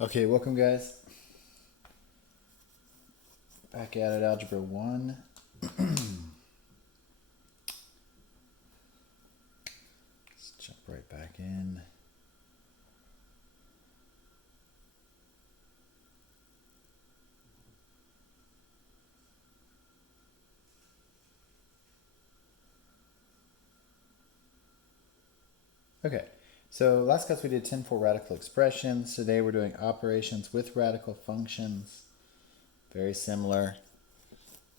Okay, welcome guys. Back at it, Algebra 1. Let's jump right back in. Okay, so last class we did 10 for radical expressions. Today we're doing operations with radical functions. Very similar,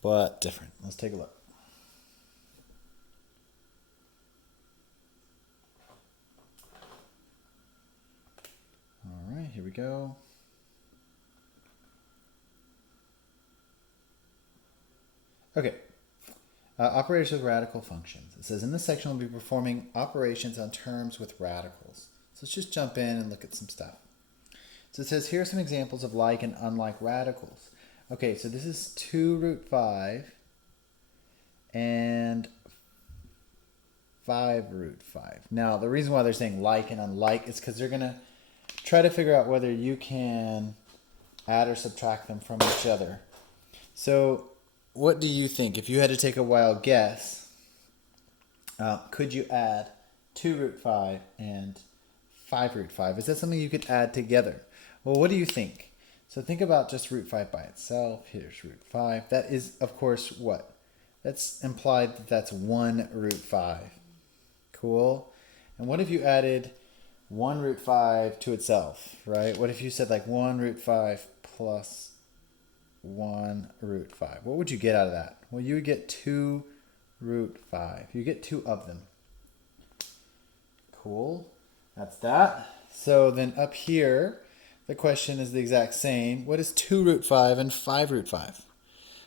but different. Let's take a look. All right, here we go. Okay, operators with radical functions. It says in this section we'll be performing operations on terms with radicals. So let's just jump in and look at some stuff. So it says here are some examples of like and unlike radicals. Okay, so this is 2 root 5 and 5 root 5. Now, the reason why they're saying like and unlike is because they're going to try to figure out whether you can add or subtract them from each other. So what do you think? If you had to take a wild guess, could you add 2 root 5 and 5 root 5? Is that something you could add together? Well, what do you think? So think about just root 5 by itself. Here's root 5. That is, of course, what? That's implied that that's 1 root 5. Cool. And what if you added 1 root 5 to itself, right? What if you said like 1 root 5 plus 1 root 5? What would you get out of that? Well, you would get 2 root 5. You get 2 of them. Cool. That's that. So then up here, the question is the exact same. What is 2 root 5 and 5 root 5?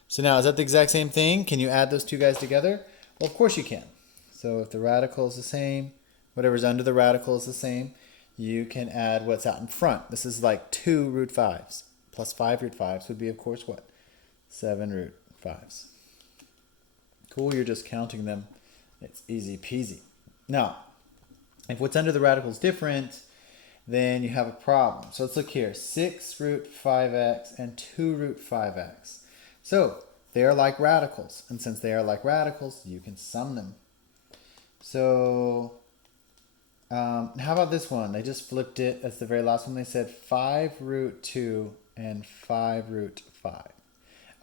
So now, is that the exact same thing? Can you add those two guys together? Well, of course you can. So if the radical is the same, whatever's under the radical is the same, you can add what's out in front. This is like 2 root 5s plus 5 root 5s would be, of course, what? 7 root 5s. Cool, you're just counting them. It's easy peasy. Now, if what's under the radical is different, then you have a problem. So let's look here. 6 root 5x and 2 root 5x. So they are like radicals. And since they are like radicals, you can sum them. So how about this one? They just flipped it as the very last one. They said 5 root 2 and 5 root 5.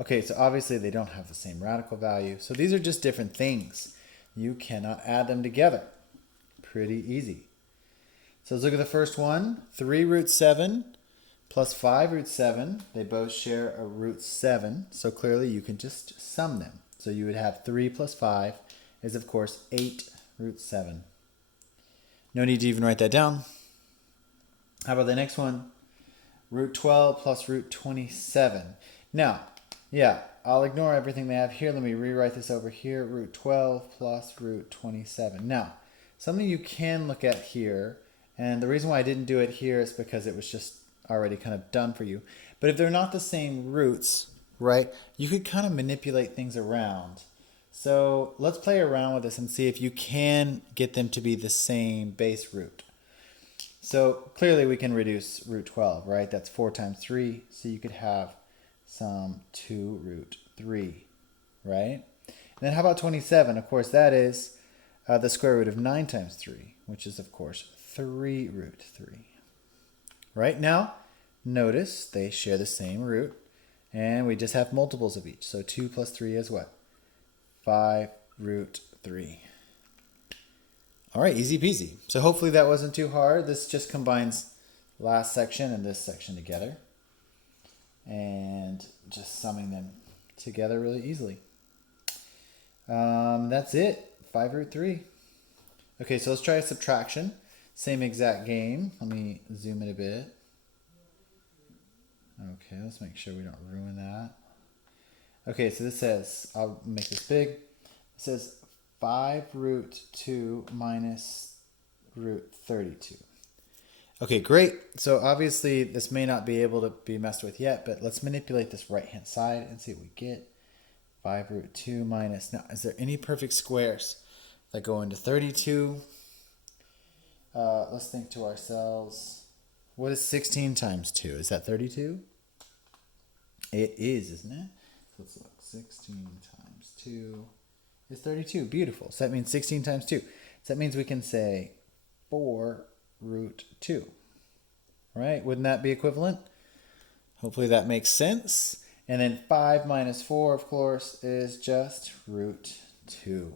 Okay, so obviously they don't have the same radical value. So these are just different things. You cannot add them together. Pretty easy. So let's look at the first one. 3 root 7 plus 5 root 7. They both share a root 7. So clearly you can just sum them. So you would have 3 plus 5 is, of course, 8 root 7. No need to even write that down. How about the next one? Root 12 plus root 27. Now, yeah, I'll ignore everything they have here. Let me rewrite this over here. Root 12 plus root 27. Now, something you can look at here, and the reason why I didn't do it here is because it was just already kind of done for you. But if they're not the same roots, right, you could kind of manipulate things around. So let's play around with this and see if you can get them to be the same base root. So clearly we can reduce root 12, right? That's 4 times 3. So you could have some 2 root 3, right? And then how about 27? Of course, that is the square root of 9 times 3, which is, of course, 3 root 3. Right now, notice they share the same root, and we just have multiples of each. So 2 plus 3 is what? 5 root 3. All right, easy peasy. So hopefully that wasn't too hard. This just combines last section and this section together, and just summing them together really easily. That's it. 5 root 3. Okay, so let's try a subtraction. Same exact game. Let me zoom it a bit. Okay, let's make sure we don't ruin that. Okay, so this says, I'll make this big. It says 5 root 2 minus root 32. Okay, great. So obviously this may not be able to be messed with yet, but let's manipulate this right-hand side and see what we get. 5 root 2 minus, now is there any perfect squares that go into 32? Let's think to ourselves, What is 16 times 2? Is that 32? It is, isn't it? Let's look. 16 times 2 is 32. Beautiful. So that means 16 times 2. So that means we can say 4 root 2. Right? Wouldn't that be equivalent? Hopefully that makes sense. And then 5 minus 4, of course, is just root 2.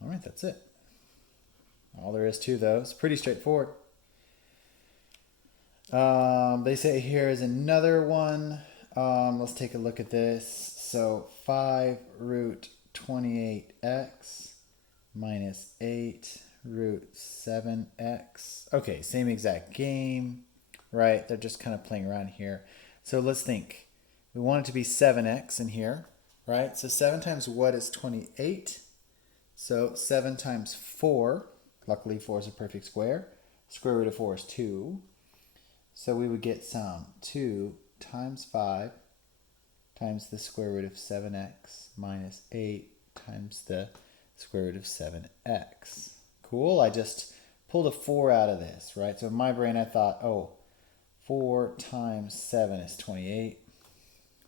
All right, that's it. All there is to those. Pretty straightforward. They say here is another one. Let's take a look at this. So 5 root 28x minus 8 root 7x. Okay, same exact game, right? They're just kind of playing around here. So let's think. We want it to be 7x in here, right? So 7 times what is 28? So 7 times 4. Luckily, 4 is a perfect square. Square root of 4 is 2. So we would get some 2 times 5 times the square root of 7x minus 8 times the square root of 7x. Cool. I just pulled a 4 out of this, right? So in my brain, I thought, oh, 4 times 7 is 28,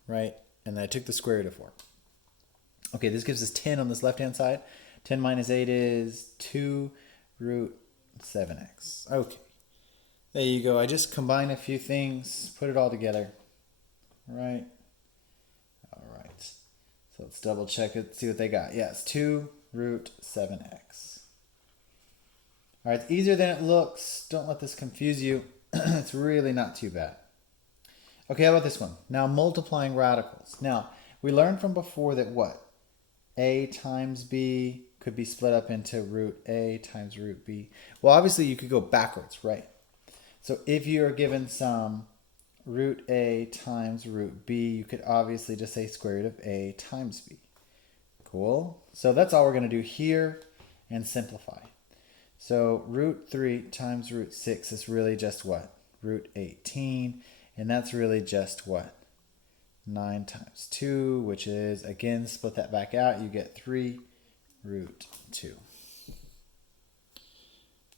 right? And then I took the square root of 4. Okay, this gives us 10 on this left-hand side. 10 minus 8 is 2 root 7x. Okay. There you go. I just combined a few things, put it all together. All right. All right. So let's double check it, see what they got. Yes, 2 root 7x. All right, it's easier than it looks. Don't let this confuse you. It's really not too bad. Okay, how about this one? Now multiplying radicals. Now, we learned from before that what? A times B could be split up into root A times root B. Well, obviously you could go backwards, right? So if you're given some root A times root B, you could obviously just say square root of A times B. Cool. So that's all we're going to do here and simplify. So root 3 times root 6 is really just what? Root 18. And that's really just what? 9 times 2, which is, again, split that back out. You get 3 root 2.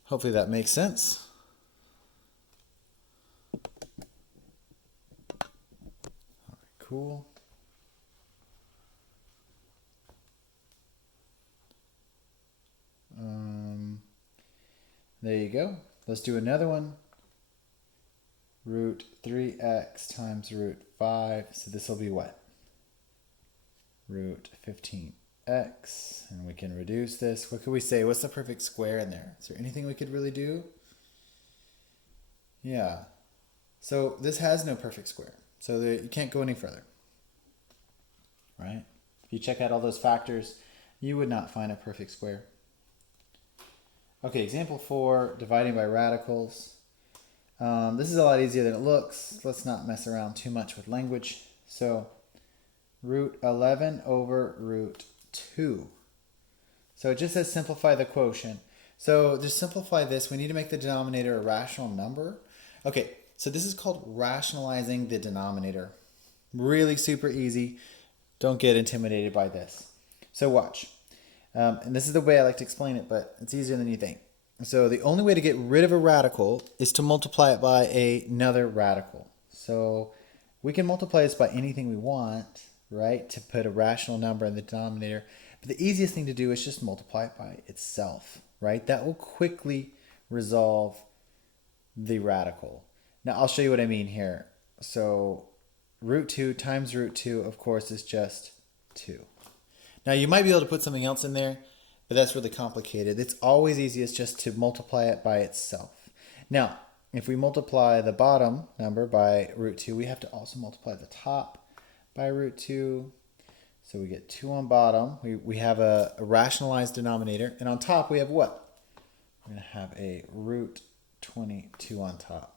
Hopefully that makes sense. All right, cool. There you go. Let's do another one. Root 3x times root 5. So this will be what? Root 15x. And we can reduce this. What could we say? What's the perfect square in there? Is there anything we could really do? Yeah. So this has no perfect square. So you can't go any further. Right? If you check out all those factors, you would not find a perfect square. Okay, example 4, dividing by radicals. This is a lot easier than it looks. Let's not mess around too much with language. So root 11 over root 2. So it just says simplify the quotient. So to simplify this, we need to make the denominator a rational number. Okay, so this is called rationalizing the denominator. Really super easy. Don't get intimidated by this. So watch. And this is the way I like to explain it, but it's easier than you think. So the only way to get rid of a radical is to multiply it by another radical. So we can multiply this by anything we want, right, to put a rational number in the denominator. But the easiest thing to do is just multiply it by itself, right? That will quickly resolve the radical. Now I'll show you what I mean here. So root 2 times root 2, of course, is just 2. Now you might be able to put something else in there, but that's really complicated. It's always easiest just to multiply it by itself. Now, if we multiply the bottom number by root 2, we have to also multiply the top by root 2. So we get 2 on bottom. We have a rationalized denominator. And on top, we have what? We're going to have a root 22 on top.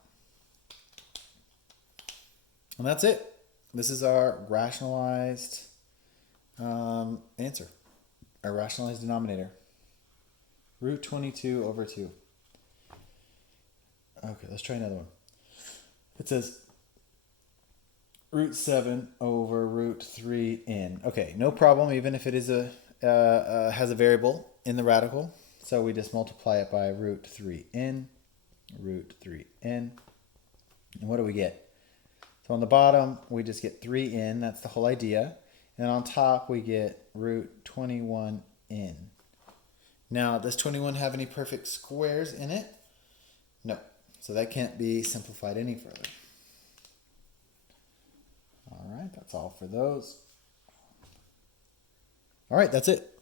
And that's it. This is our rationalized answer, our rationalized denominator. Root 22 over 2. Okay, let's try another one. It says root 7 over root 3n. Okay, no problem, even if it is has a variable in the radical. So we just multiply it by root 3n. root 3n. And what do we get? So on the bottom, we just get 3n. That's the whole idea. And on top, we get root 21n. Now, does 21 have any perfect squares in it? No. So that can't be simplified any further. All right, that's all for those. All right, that's it.